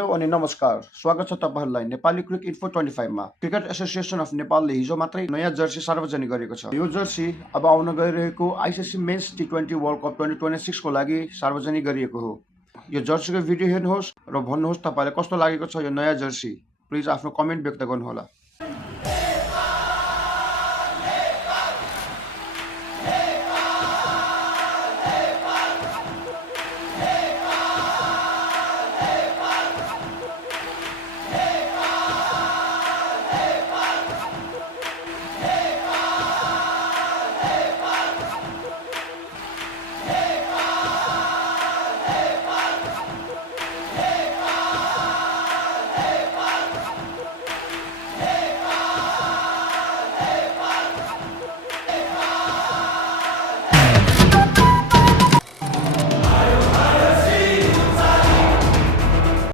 हेलो अनि नमस्कार। स्वागत छ तपाईहरुलाई नेपाली क्रिक इन्फो 25 मा। क्रिकेट एसोसिएसन अफ नेपालले हिजो मात्रै नयाँ जर्सी सार्वजनिक गरेको छ। यो जर्सी अब आउन गइरहेको आईसीसी मेन्स टी20 वर्ल्ड कप 2026 को लागि सार्वजनिक गरिएको हो। यो जर्सीको भिडियो हेर्नुहोस् र भन्नुहोस् तपाईलाई कस्तो लागेको छ यो नयाँ जर्सी। प्लिज आफ्नो कमेन्ट व्यक्त गर्नुहोला।